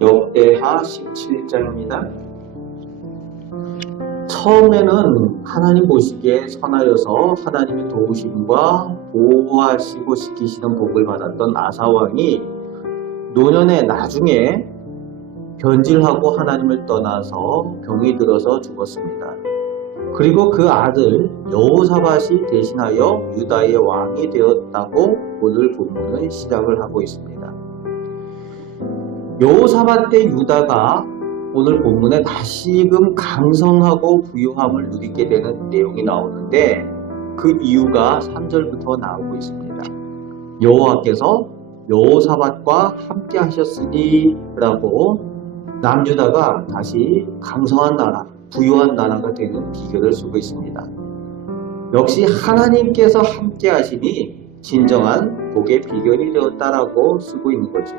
역대하 17장입니다. 처음에는 하나님 보시기에 선하여서 하나님의 도우심과 보호하시고 지키시는 복을 받았던 아사왕이 노년의 나중에 변질하고 하나님을 떠나서 병이 들어서 죽었습니다. 그리고 그 아들 여호사밧이 대신하여 유다의 왕이 되었다고 오늘 본문은 시작을 하고 있습니다. 여호사밧 때 유다가 오늘 본문에 다시금 강성하고 부유함을 누리게 되는 내용이 나오는데 그 이유가 3절부터 나오고 있습니다. 여호와께서 여호사밧과 함께 하셨으니 라고 남유다가 다시 강성한 나라, 부유한 나라가 되는 비결을 쓰고 있습니다. 역시 하나님께서 함께 하시니 진정한 복의 비결이 되었다라고 쓰고 있는 거죠.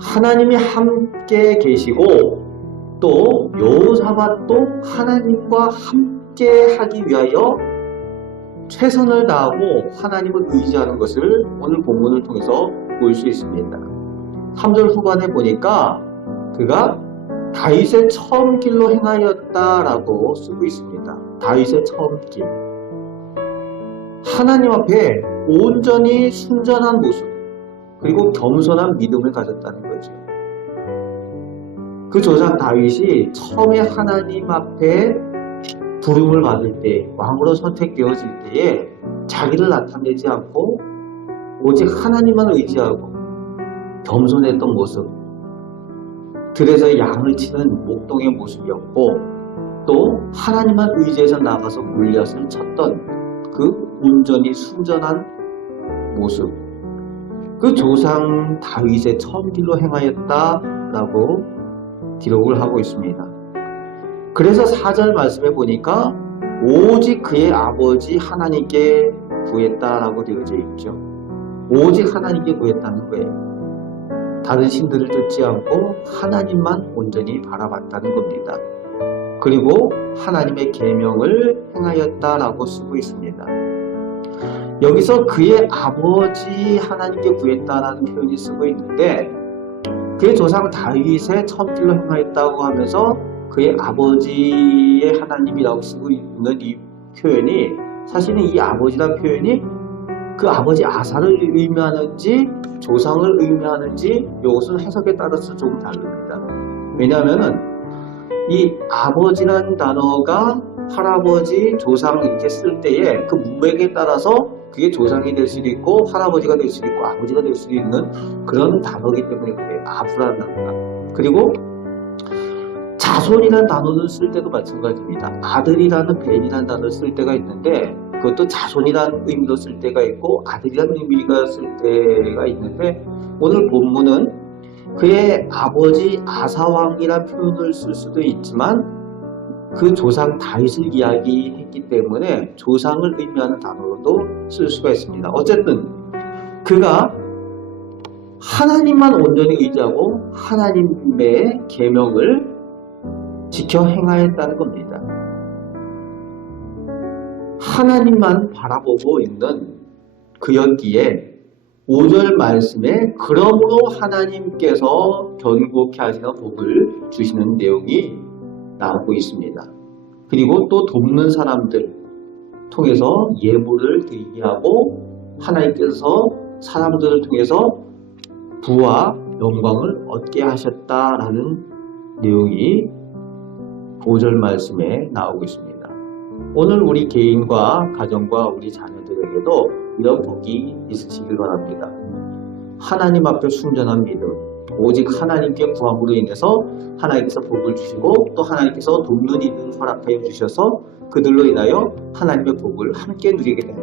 하나님이 함께 계시고 또 여호사밧도 하나님과 함께 하기 위하여 최선을 다하고 하나님을 의지하는 것을 오늘 본문을 통해서 볼 수 있습니다. 3절 후반에 보니까 그가 다윗의 처음 길로 행하였다라고 쓰고 있습니다. 다윗의 처음 길. 하나님 앞에 온전히 순전한 모습 그리고 겸손한 믿음을 가졌다는 거죠. 그 조상 다윗이 처음에 하나님 앞에 부름을 받을 때, 왕으로 선택되어질 때에 자기를 나타내지 않고 오직 하나님만 의지하고 겸손했던 모습, 들에서 양을 치는 목동의 모습이었고 또 하나님만 의지해서 나가서 골리앗을 쳤던 그 온전히 순전한 모습, 그 조상 다윗의 처음 길로 행하였다라고 기록을 하고 있습니다. 그래서 4절 말씀에 보니까 오직 그의 아버지 하나님께 구했다라고 되어져 있죠. 오직 하나님께 구했다는 거예요. 다른 신들을 쫓지 않고 하나님만 온전히 바라봤다는 겁니다. 그리고 하나님의 계명을 행하였다라고 쓰고 있습니다. 여기서 그의 아버지 하나님께 구했다라는 표현이 쓰고 있는데 그의 조상 다윗의 처음 길로 행하였다고 하면서 그의 아버지의 하나님이라고 쓰고 있는 이 표현이 사실은 이 아버지라는 표현이 그 아버지 아사를 의미하는지 조상을 의미하는지 이것은 해석에 따라서 조금 다릅니다. 왜냐하면 이 아버지라는 단어가 할아버지, 조상 이렇게 쓸 때에 그 문맥에 따라서 그게 조상이 될 수도 있고 할아버지가 될 수도 있고 아버지가 될 수도 있는 그런 단어이기 때문에 그래요. 아브라는 단어가. 그리고 자손이라는 단어를 쓸 때도 마찬가지입니다. 아들이라는 벤이라는 단어를 쓸 때가 있는데 그것도 자손이라는 의미로 쓸 때가 있고 아들이라는 의미가 쓸 때가 있는데 오늘 본문은 그의 아버지 아사왕이라는 표현을 쓸 수도 있지만 그 조상 다윗을 이야기했기 때문에 조상을 의미하는 단어로도 쓸 수가 있습니다. 어쨌든 그가 하나님만 온전히 의지하고 하나님의 계명을 지켜 행하였다는 겁니다. 하나님만 바라보고 있는 그였기에 5절 말씀에 그러므로 하나님께서 견고케 하시는 복을 주시는 내용이 나오고 있습니다. 그리고 또 돕는 사람들 통해서 예물을 드리게 하고 하나님께서 사람들을 통해서 부와 영광을 얻게 하셨다라는 내용이 5절 말씀에 나오고 있습니다. 오늘 우리 개인과 가정과 우리 자녀들에게도 이런 복이 있으시길 바랍니다. 하나님 앞에 순전한 믿음, 오직 하나님께 구함으로 인해서 하나님께서 복을 주시고 또 하나님께서 돕는 이들을 허락하여 주셔서 그들로 인하여 하나님의 복을 함께 누리게 되는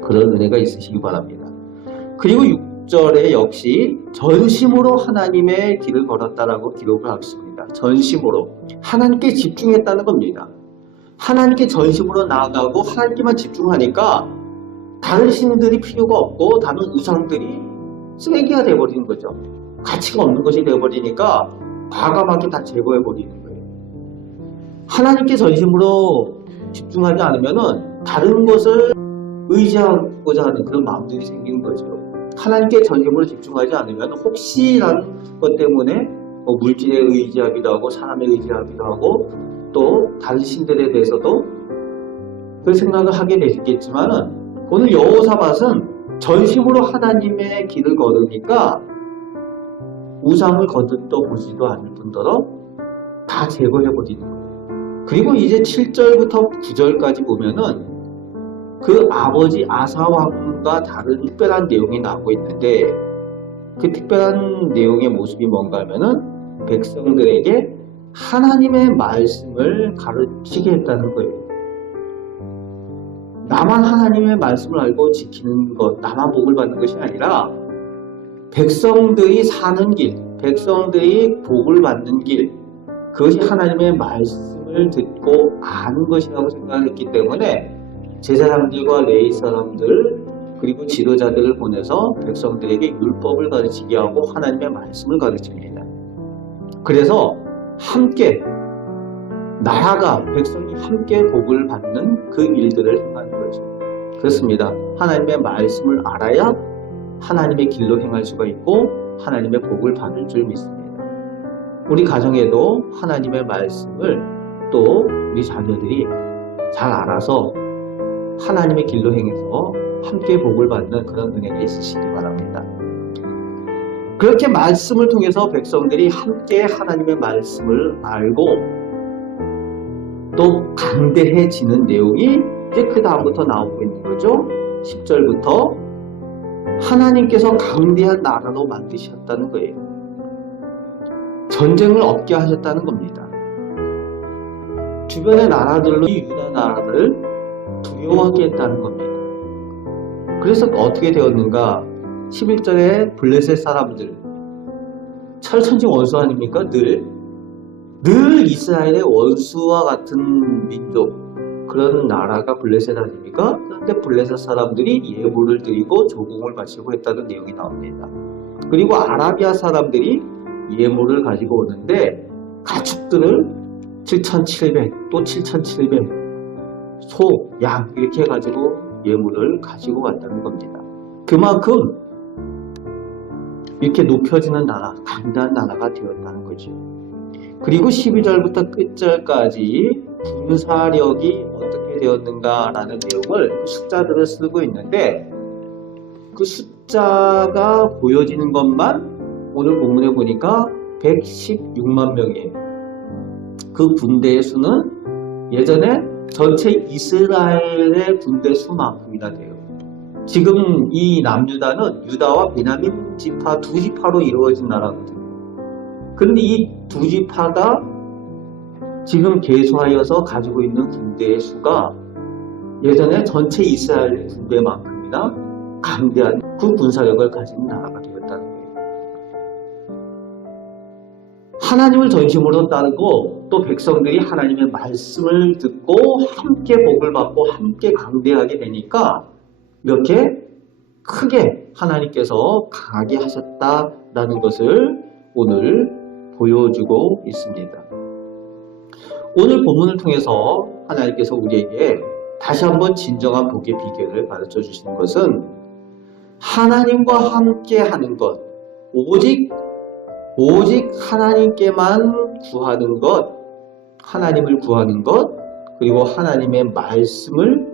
그런 은혜가 있으시기 바랍니다. 그리고 6절에 역시 전심으로 하나님의 길을 걸었다라고 기록을 하고 있습니다. 전심으로 하나님께 집중했다는 겁니다. 하나님께 전심으로 나아가고 하나님께만 집중하니까 다른 신들이 필요가 없고 다른 우상들이 쓰레기가 되어버리는 거죠. 가치가 없는 것이 되어버리니까 과감하게 다 제거해버리는 거예요. 하나님께 전심으로 집중하지 않으면은 다른 것을 의지하고자 하는 그런 마음들이 생기는 거죠. 하나님께 전심으로 집중하지 않으면 혹시라는 것 때문에 물질에 의지하기도 하고 사람에 의지하기도 하고 또 다른 신들에 대해서도 그 생각을 하게 되겠지만은 오늘 여호사밧은 전심으로 하나님의 길을 걸으니까 우상을 거듭도 보지도 않을 뿐더러 다 제거해버리는 거예요. 그리고 이제 7절부터 9절까지 보면은 그 아버지 아사왕과 다른 특별한 내용이 나오고 있는데 그 특별한 내용의 모습이 뭔가 하면은 백성들에게 하나님의 말씀을 가르치게 했다는 거예요. 나만 하나님의 말씀을 알고 지키는 것, 나만 복을 받는 것이 아니라 백성들이 사는 길, 백성들이 복을 받는 길, 그것이 하나님의 말씀을 듣고 아는 것이라고 생각했기 때문에 제사장들과 레위 사람들 그리고 지도자들을 보내서 백성들에게 율법을 가르치게 하고 하나님의 말씀을 가르칩니다. 그래서 함께 나라가 백성이 함께 복을 받는 그 일들을 행하는 거죠. 그렇습니다. 하나님의 말씀을 알아야 하나님의 길로 행할 수가 있고 하나님의 복을 받을 줄 믿습니다. 우리 가정에도 하나님의 말씀을 또 우리 자녀들이 잘 알아서 하나님의 길로 행해서 함께 복을 받는 그런 은혜가 있으시기 바랍니다. 그렇게 말씀을 통해서 백성들이 함께 하나님의 말씀을 알고 또 강대해지는 내용이 이제 그 다음부터 나오고 있는 거죠. 10절부터 하나님께서 강대한 나라로 만드셨다는 거예요. 전쟁을 없게 하셨다는 겁니다. 주변의 나라들로 이 유다 나라를 두려워하게 했다는 겁니다. 그래서 어떻게 되었는가? 11절에 블레셋 사람들 철천지 원수 아닙니까? 늘 이스라엘의 원수와 같은 민족 그런 나라가 블레셋 아닙니까? 그런데 블레셋 사람들이 예물을 드리고 조공을 바치고 했다는 내용이 나옵니다. 그리고 아라비아 사람들이 예물을 가지고 오는데 가축들을 7,700 또 7,700 소, 양 이렇게 해가지고 예물을 가지고 왔다는 겁니다. 그만큼 이렇게 높여지는 나라, 강대한 나라가 되었다는 거죠. 그리고 12절부터 끝절까지 군사력이 어떻게 되었는가라는 내용을 숫자들을 쓰고 있는데 그 숫자가 보여지는 것만 오늘 본문에 보니까 116만 명이에요. 그 군대의 수는 예전에 전체 이스라엘의 군대 수만큼이나 돼요. 지금 이 남유다는 유다와 베냐민 지파 두 지파로 이루어진 나라거든요. 그런데 이 두 지파가 지금 계수하여서 가지고 있는 군대의 수가 예전에 전체 이스라엘 군대만큼이나 강대한 그 군사력을 가진 나라가 되었다는 거예요. 하나님을 전심으로 따르고 또 백성들이 하나님의 말씀을 듣고 함께 복을 받고 함께 강대하게 되니까 이렇게 크게 하나님께서 강하게 하셨다라는 것을 오늘 보여주고 있습니다. 오늘 본문을 통해서 하나님께서 우리에게 다시 한번 진정한 복의 비결을 가르쳐 주시는 것은 하나님과 함께 하는 것, 오직 하나님께만 구하는 것, 하나님을 구하는 것, 그리고 하나님의 말씀을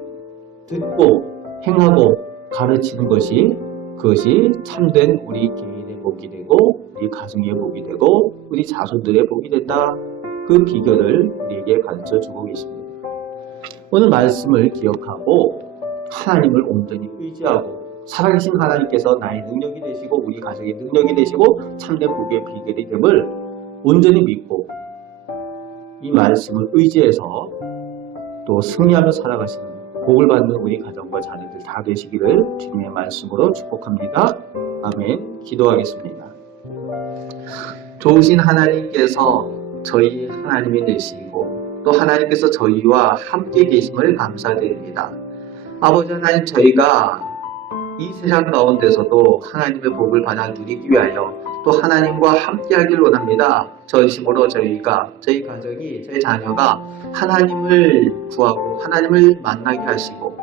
듣고 행하고 가르치는 것이 그것이 참된 우리 개인의 복이 되고 우리 가정의 복이 되고 우리 자손들의 복이 된다. 그 비결을 우리에게 가르쳐주고 계십니다. 오늘 말씀을 기억하고 하나님을 온전히 의지하고 살아계신 하나님께서 나의 능력이 되시고 우리 가정의 능력이 되시고 참된 복의 비결이 됨을 온전히 믿고 이 말씀을 의지해서 또 승리하며 살아가시는 복을 받는 우리 가정과 자녀들 다 되시기를 주님의 말씀으로 축복합니다. 아멘. 기도하겠습니다. 좋으신 하나님께서 저희 하나님이 되시고 또 하나님께서 저희와 함께 계심을 감사드립니다. 아버지 하나님, 저희가 이 세상 가운데서도 하나님의 복을 받아 누리기 위하여 또 하나님과 함께 하길 원합니다. 전심으로 저희가, 저희 가정이, 저희 자녀가 하나님을 구하고 하나님을 만나게 하시고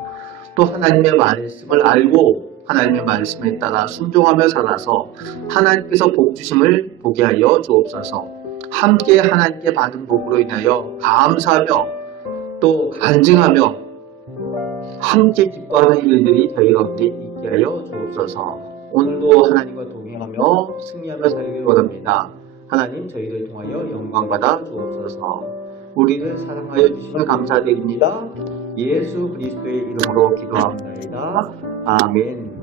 또 하나님의 말씀을 알고 하나님의 말씀에 따라 순종하며 살아서 하나님께서 복 주심을 보게 하여 주옵소서. 함께 하나님께 받은 복으로 인하여 감사하며 또 간증하며 함께 기뻐하는 일들이 저희 가운데 있게 하여 주옵소서. 오늘도 하나님과 동행하며 승리하며 살기를 원합니다. 하나님, 저희를 통하여 영광받아 주옵소서. 우리를 사랑하여 주시면 감사드립니다. 예수 그리스도의 이름으로 기도합니다. 아멘.